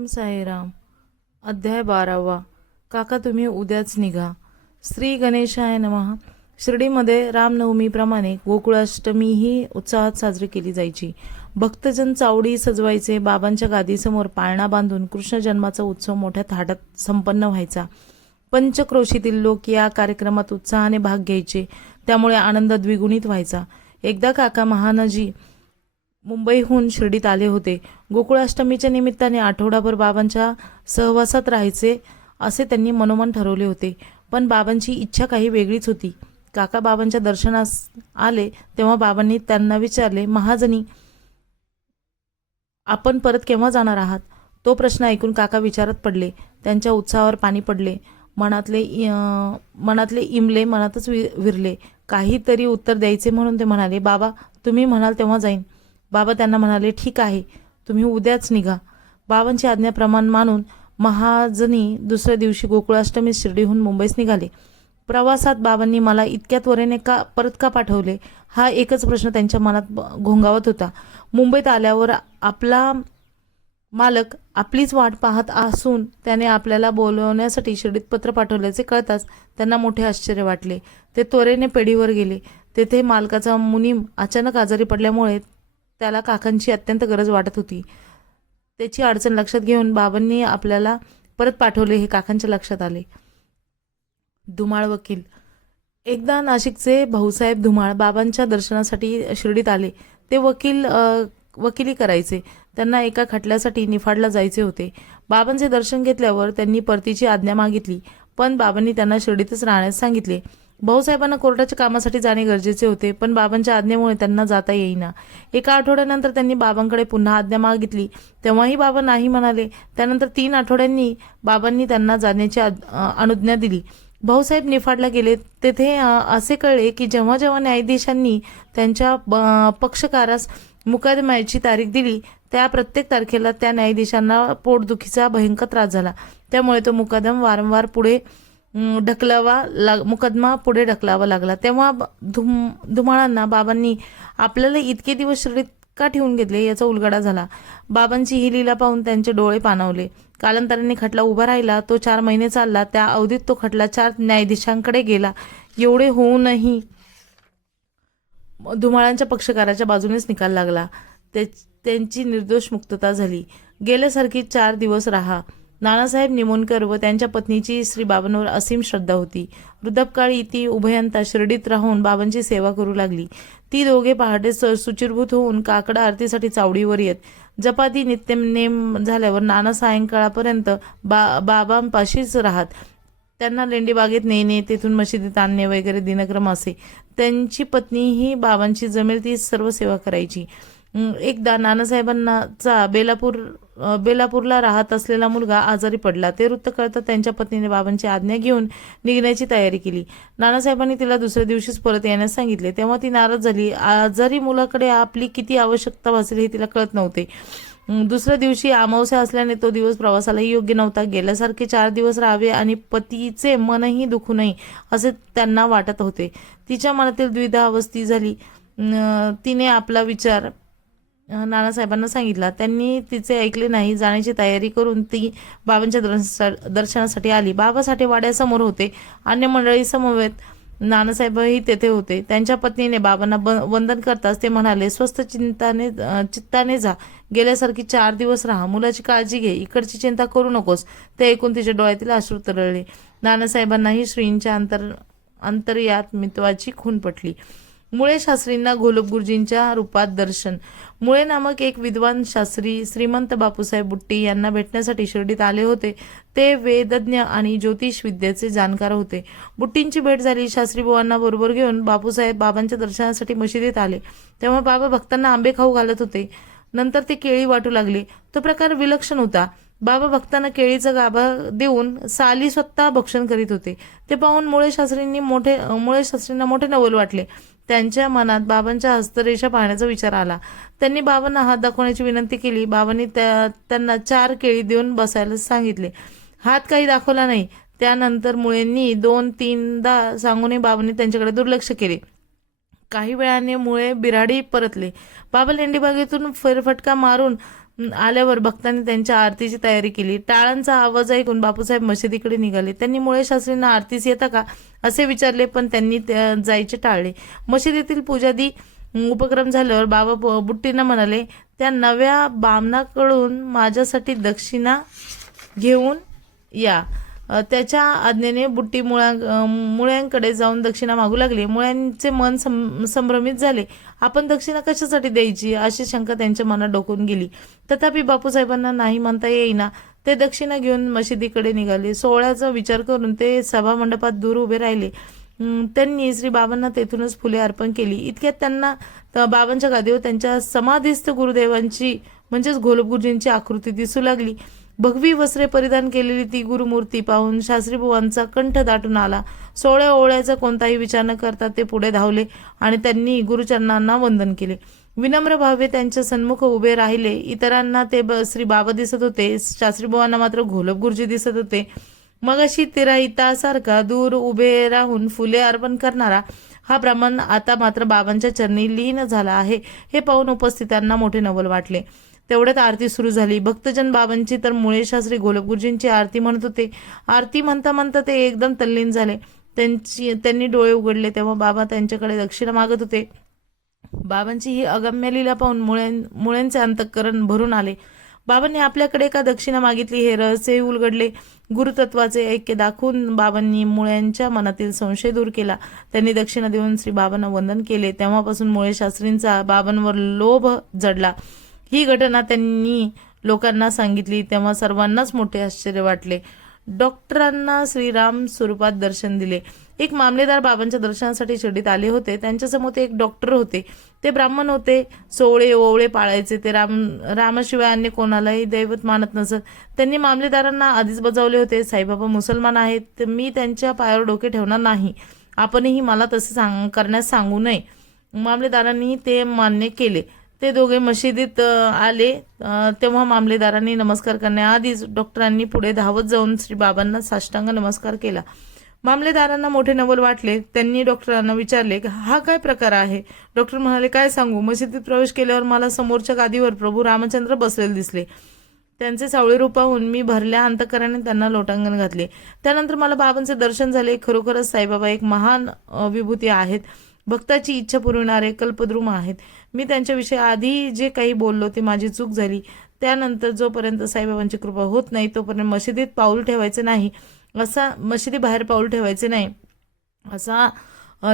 ओम साईराम. अध्याय 12वा. काका तुम्ही उद्याच निघा. श्री गणेशाय नमः. शिर्डीमध्ये रामनवमीप्रमाणे गोकुळाष्टमीही उत्साहात साजरी केली जायची. भक्तजन चावडी सजवायचे. बाबांच्या गादीसमोर पाळणा बांधून कृष्ण जन्माचा उत्सव मोठ्या थाटात संपन्न व्हायचा. पंचक्रोशीतील लोक या कार्यक्रमात उत्साहाने भाग घ्यायचे. त्यामुळे आनंद द्विगुणित व्हायचा. एकदा काका महानजी मुंबईहून शिर्डीत आले होते. गोकुळाष्टमीच्या निमित्ताने आठवडाभर बाबांच्या सहवासात राहायचे असे त्यांनी मनोमन ठरवले होते. पण बाबांची इच्छा काही वेगळीच होती. काका बाबांच्या दर्शनास आले तेव्हा बाबांनी त्यांना विचारले, महाजनी आपण परत केव्हा जाणार आहात? तो प्रश्न ऐकून काका विचारात पडले. त्यांच्या उत्साहावर पाणी पडले. मनातले इमले मनातच विरले. काहीतरी उत्तर द्यायचे म्हणून ते म्हणाले, बाबा तुम्ही म्हणाल तेव्हा जाईन. बाबा त्यांना म्हणाले, ठीक आहे, तुम्ही उद्याच निघा. बाबांची आज्ञाप्रमाण मानून महाजनी दुसऱ्या दिवशी गोकुळाष्टमी शिर्डीहून मुंबईस निघाले. प्रवासात बाबांनी मला इतक्या त्वरेने परत का पाठवले हा एकच प्रश्न त्यांच्या मनात घोंगावत होता. मुंबईत आल्यावर आपला मालक आपलीच वाट पाहत असून त्याने आपल्याला बोलवण्यासाठी शिर्डीत पत्र पाठवल्याचे कळताच त्यांना मोठे आश्चर्य वाटले. ते त्वरेने पेढीवर गेले. तेथे मालकाचा मुनीम अचानक आजारी पडल्यामुळे त्याला काकांची अत्यंत गरज वाटत होती. त्याची अडचण लक्षात घेऊन बाबांनी आपल्याला परत पाठवले हे काकांच्या लक्षात आले. धुमाळ वकील. एकदा नाशिकचे भाऊसाहेब धुमाळ बाबांच्या दर्शनासाठी शिर्डीत आले. ते वकिली करायचे. त्यांना एका खटल्यासाठी निफाडला जायचे होते. बाबांचे दर्शन घेतल्यावर त्यांनी परतीची आज्ञा मागितली. पण बाबांनी त्यांना शिर्डीतच राहण्यास सांगितले. भाऊसाहेबांना कोर्टाच्या कामासाठी जाणे गरजेचे होते, पण बाबांच्या आज्ञेमुळे त्यांना जाता येईना. एका आठवड्यानंतर त्यांनी बाबांकडे पुन्हा आज्ञा मागितली. तेव्हाही बाबा नाही म्हणाले. त्यानंतर 3 आठवड्यांनी बाबांनी त्यांना जाण्याची अनुज्ञा दिली. भाऊसाहेब निफाडला गेले. तेथे असे कळले की जेव्हा जेव्हा न्यायाधीशांनी त्यांच्या पक्षकारास मुकदम्याची तारीख दिली त्या प्रत्येक तारखेला त्या न्यायाधीशांना पोटदुखीचा भयंकर त्रास झाला. त्यामुळे तो मुकदमा वारंवार मुकदमा पुढे ढकलावा लागला. तेव्हा धुमाळांना बाबांनी आपल्याला इतके दिवस शिर्डीत का ठेवून घेतले याचा उलगडा झाला. बाबांची ही लीला पाहून त्यांचे डोळे पाणावले. कालांतराने खटला उभा राहिला. तो 4 महिने चालला. त्या अवधीत तो खटला 4 न्यायाधीशांकडे गेला. एवढे होऊनही धुमाळांच्या पक्षकाराच्या बाजूनेच निकाल लागला. त्यांची निर्दोष मुक्तता झाली. गेल्यासारखी 4 दिवस राहा. नानासाहेब निमोणकर व त्यांच्या पत्नीची श्री बाबांवर असीम श्रद्धा होती. वृद्धापकाळी ती उभयंता शिर्डीत राहून बाबांची सेवा करू लागली. ती दोघे पहाटे सुचिरभूत होऊन काकड आरतीसाठी चावडीवर येत. जपाती नित्यनेम झाल्यावर नाना सायंकाळापर्यंत बाबांपाशीच राहत. त्यांना लेंडीबागेत नेणे, तेथून मशिदीत आणणे वगैरे दिनक्रम असे. त्यांची पत्नीही बाबांची जमेल ती सर्व सेवा करायची. एकदा नानासाहेबांचा बेलापूरला राहत असलेला मुलगा आजारी पडला. ते वृत्त कळता त्यांच्या पत्नीने बाबांची आज्ञा घेऊन निघण्याची तयारी केली. नानासाहेबांनी तिला दुसऱ्या दिवशीच परत येण्यास सांगितले. तेव्हा ती नाराज झाली. आजारी मुलाकडे आपली किती आवश्यकता भासेल हे तिला कळत नव्हते. दुसऱ्या दिवशी अमावस्या असल्याने तो दिवस प्रवासालाही योग्य नव्हता. गेल्यासारखे 4 दिवस राहावे आणि पतीचे मनही दुखू नये असे त्यांना वाटत होते. तिच्या मनातील द्विधा अवस्थी झाली. तिने आपला विचार नानासाहेबांना सांगितला. त्यांनी तिचे ऐकले नाही. जाण्याची तयारी करून ती बाबांच्या दर्शनासाठी आली. बाबा साठे वाड्यासमोर होते. अन्य मंडळी समवेत नानासाहेबही तेथे होते. त्यांच्या पत्नीने बाबांना वंदन करताच ते म्हणाले, स्वस्थ चित्ताने जा. गेल्यासारखी 4 दिवस राहा. मुलाची काळजी घे. इकडची चिंता करू नकोस. ते ऐकून तिच्या डोळ्यातील अश्रू तरळले. नानासाहेबांनाही श्रींच्या अंतर्यात्मित्वाची खूण पटली. मुळे शास्त्रींना घोलप गुरुजींच्या रूपात दर्शन. मुळे नामक एक विद्वान शास्त्री श्रीमंत बापूसाहेब बुट्टी यांना भेटण्यासाठी शिर्डीत आले होते. ते वेदज्ञ आणि ज्योतिष विद्येचे जाणकार होते. बुट्टींची भेट झाली. शास्त्रीबुवांना बरोबर घेऊन बापूसाहेब बाबांच्या दर्शनासाठी मशिदीत आले. तेव्हा बाबा भक्तांना आंबे खाऊ घालत होते. नंतर ते केळी वाटू लागले. तो प्रकार विलक्षण होता. बाबा भक्तांना केळीचा गाभा देऊन साली स्वतः भक्षण करीत होते. ते पाहून मुळे शास्त्रींना मोठे नवल वाटले. त्यांच्या मनात बाबांच्या हस्तरेषा पाहण्याचा विचार आला. त्यांनी बाबांना हात दाखवण्याची विनंती केली. बाबांनी त्यांना 4 केळी देऊन बसायला सांगितले. हात काही दाखवला नाही. त्यानंतर मुळेंनी 2-3दा सांगूनही बाबांनी त्यांच्याकडे दुर्लक्ष केले. काही वेळाने मुळे बिराडी परतले. बाबा लेंडीबागेतून फेरफटका मारून आल्यावर भक्तांनी त्यांच्या आरतीची तयारी केली. टाळांचा आवाज ऐकून बापूसाहेब मशिदीकडे निघाले. त्यांनी मुळे शास्त्रींना आरतीस येता का असे विचारले, पण त्यांनी जायचे टाळले. मशिदीतील पूजादी उपक्रम झाल्यावर बाबा बुट्टींना म्हणाले, त्या नव्या बामणाकडून माझ्यासाठी घेऊन या. त्याच्या आज्ञेने बुट्टी मुळ्यांकडे जाऊन दक्षिणा मागू लागली. मुळ्यांचे मन संभ्रमित झाले. आपण दक्षिणा कशासाठी द्यायची अशी शंका त्यांच्या मनात डोकून गेली. तथापि बापूसाहेबांना नाही म्हणता येईना. ते दक्षिणा घेऊन मशिदीकडे निघाले. सोहळ्याचा विचार करून ते सभामंडपात दूर उभे राहिले. त्यांनी श्री बाबांना तेथूनच फुले अर्पण केली. इतक्यात त्यांना बाबांच्या गादीवर त्यांच्या समाधीस्थ गुरुदेवांची म्हणजेच घोलपगुरुजींची आकृती दिसू लागली. भगवी वस्त्रे परिधान केलेली ती गुरुमूर्ती पाहून शास्त्रीबुवांचा कंठ दाटून आला. सोहळ्या ओवळ्याचा कोणताही विचार न करता ते पुढे धावले आणि त्यांनी गुरुचरणांना वंदन केले. विनम्र भावे त्यांच्या सन्मुख उभे राहिले. इतरांना ते श्री बाबा दिसत होते, शास्त्रीबुवांना मात्र घोलप गुरुजी दिसत होते. मगाशी तिराहितासारखा दूर उभे राहून फुले अर्पण करणारा हा ब्राह्मण आता मात्र बाबांच्या चरणी लीन झाला आहे हे पाहून उपस्थितांना मोठे नवल वाटले. तेवढ्यात आरती सुरू झाली. भक्तजन बाबांची तर मुळे शास्त्री घोलपगुरुजींची आरती म्हणत होते. आरती म्हणता म्हणता ते एकदम तल्लीन झाले. त्यांनी डोळे उघडले तेव्हा बाबा त्यांच्याकडे दक्षिणा मागत होते. बाबांची ही अगम्य लीला पाहून मुळ्यांचे अंतःकरण भरून आले. बाबांनी आपल्याकडे का दक्षिणा मागितली हे रहस्य उलगडले. गुरुतत्वाचे ऐक्य दाखवून बाबांनी मुळ्यांच्या मनातील संशय दूर केला. त्यांनी दक्षिणा देऊन श्री बाबांना वंदन केले. तेव्हापासून मुळे शास्त्रींचा बाबांवर लोभ जडला. ही घटना त्यांनी लोकांना सांगितली तेव्हा सर्वांनाच मोठे आश्चर्य वाटले. डॉक्टरांना श्रीराम स्वरूपात दर्शन दिले. एक मामलेदार बाबांच्या दर्शनासाठी शिर्डीत आले होते. त्यांच्यासमोर एक डॉक्टर होते. ते ब्राह्मण होते. सोवळे ओवळे पाळायचे. ते रामाशिवाय अन्य कोणालाही दैवत मानत नसत. त्यांनी मामलेदारांना आधीच बजावले होते, साईबाबा मुसलमान आहेत, मी त्यांच्या पायावर डोके ठेवणार नाही. आपणही मला तसे करण्यास सांगू नये. मामलेदारांनी ते मान्य केले. ते दोघे मशिदीत आले तेव्हा मामलेदारांनी नमस्कार करण्याआधीच डॉक्टरांनी पुढे धावत जाऊन श्री बाबांना साष्टांग नमस्कार केला. मामलेदारांना मोठे नवल वाटले. त्यांनी डॉक्टरांना विचारले, हा काय प्रकार आहे? डॉक्टर म्हणाले, काय सांगू, मशिदीत प्रवेश केल्यावर मला समोरच्या गादीवर प्रभू रामचंद्र बसलेले दिसले. त्यांचे सावळे रूप पाहून मी भरल्या अंतःकरणाने त्यांना लोटांगण घातले. त्यानंतर मला बाबांचे दर्शन झाले. खरोखरच साईबाबा एक महान विभूती आहेत. भक्ताची इच्छा पुरविणारे कल्पद्रुम आहेत. मी त्यांच्याविषयी आधी जे काही बोललो ते माझी चूक झाली. त्यानंतर जोपर्यंत साईबाबांची कृपा होत नाही तोपर्यंत मशिदीत पाऊल ठेवायचे नाही मशिदीबाहेर पाऊल ठेवायचे नाही असा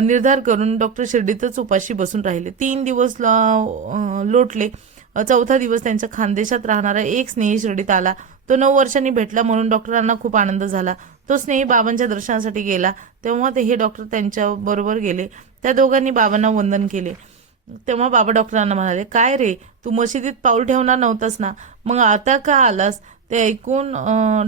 निर्धार करून डॉक्टर शिर्डीतच उपाशी बसून राहिले. 3 दिवस लोटले. 4था दिवस त्यांच्या खानदेशात राहणारा एक स्नेही शिर्डीत आला. तो 9 वर्षांनी भेटला म्हणून डॉक्टरांना खूप आनंद झाला. तो स्नेही बाबांच्या दर्शनासाठी गेला तेव्हा ते हे डॉक्टर त्यांच्या बरोबर गेले. त्या दोघांनी बाबांना वंदन केले. तेव्हा बाबा डॉक्टरांना म्हणाले, काय रे, तू मशिदीत पाऊल ठेवणार नव्हतास ना, मग आता का आलास? ते ऐकून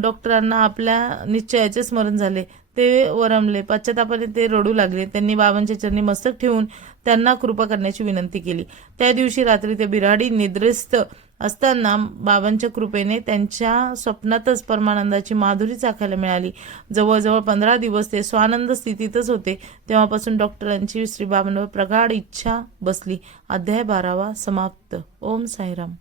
डॉक्टरांना आपल्या निश्चयाचे स्मरण झाले. ते वरमले. पश्चातापाने ते रडू लागले. त्यांनी बाबांच्या चरणी मस्तक ठेवून त्यांना कृपा करण्याची विनंती केली. त्या दिवशी रात्री ते बिराडी निद्रिस्त असताना बाबांच्या कृपेने त्यांच्या स्वप्नातच परमानंदाची माधुरी चाखायला मिळाली. जवळजवळ 15 दिवस ते स्वानंद स्थितीतच होते. तेव्हापासून डॉक्टरांची श्री बाबांवर प्रगाढ इच्छा बसली. अध्याय 12वा समाप्त. ओम साईराम.